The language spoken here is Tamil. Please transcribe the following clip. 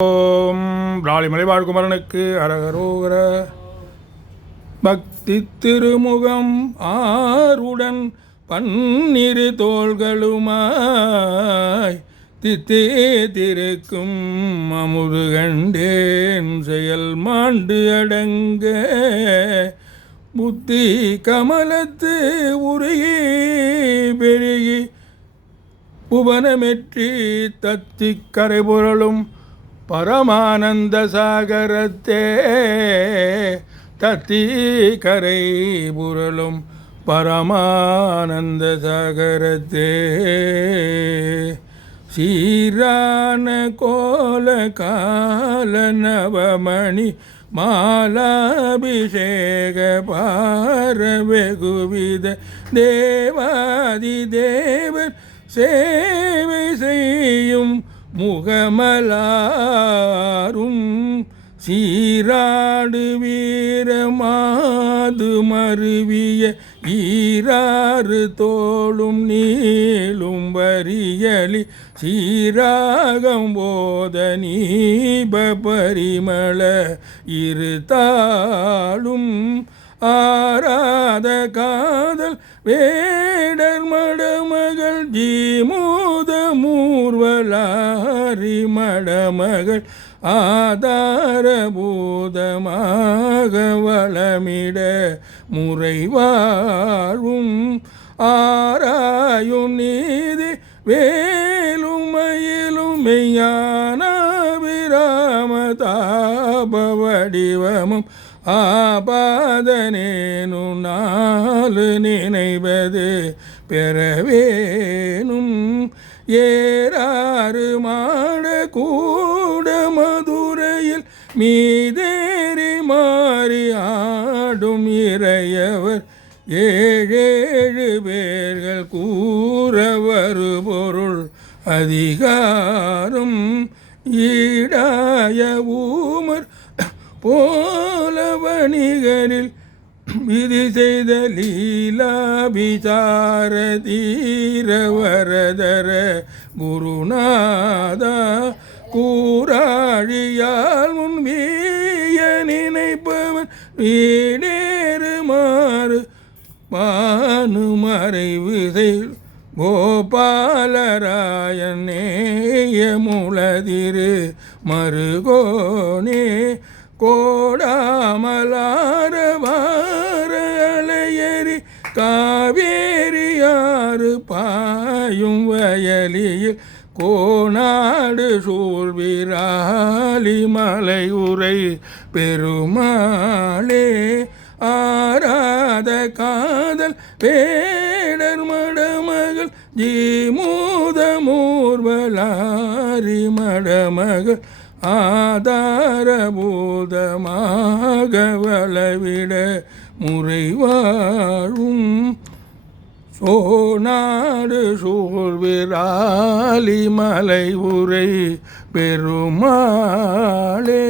ஓம் ராளிமலை வாழ்குமரனுக்கு அரகரோகர. பக்தி திருமுகம் ஆருடன் பன்னிரு தோள்களுமாய் தித்தே திருக்கும் அமுது கண்டேன் செயல் மாண்டு அடங்க புத்தி கமலத்து உருகி பெருகி புவனமெற்றி தத்தி கரைபுரளும் பரமானந்த சாகரத்தே தத்தி கரை புரளும் பரமானந்த சாகரத்தே சீரான கோல கால நவமணி மாலாபிஷேக பார வெகுவித தேவாதி தேவர் சேவை செய்யும் முகமலாரும் சீராடு வீரமாது மருவிய ஈராறு தோளும் நீளும் வரியலி சீராகம் போத நீப பரிமள இருத்தாளும் ஆராத காதல் வேடர் மடமகள் ஜீமூத மூர்வலாரி மடமகள் ஆதாரபூதமாக வளமிட முறைவாழும் ஆராயும் நீதி வேலும் மயிலும் மெய்யான விராம தாப வடிவமும் ஆபாதனேனு நாலு நினைவது பெறவேனும் ஏறாறு மாட கூட மதுரையில் மீதேறி மாறி ஆடும் இறையவர் ஏழேழு பேர்கள் கூற வரு பொருள் அதிகாரம் ஈடாய ஊமர் போல வணிகரில் விதி செய்த லீலாபிசார தீர வரதர குருநாதா கூராழியால் முன் வீய நினைப்பவன் வீடேறுமாறு பானு மறைவு செய் கோபாலராயன் நேயமுளதிரு மருகோனே கோடாமலார வார அலையறி காவேரியாறு பாயும் வயலியில் கோநாடு சூழ்விராலி மலை உரை பெருமாளே ஆராத காதல் வேடர் மடமகள் ஜீமூத மூர்வலாரி மடமகள் ஆதாரபூதமாக வளவிட முறைவாழும் சோநாடு சூழ்விராலி மலை உரை பெருமாளே.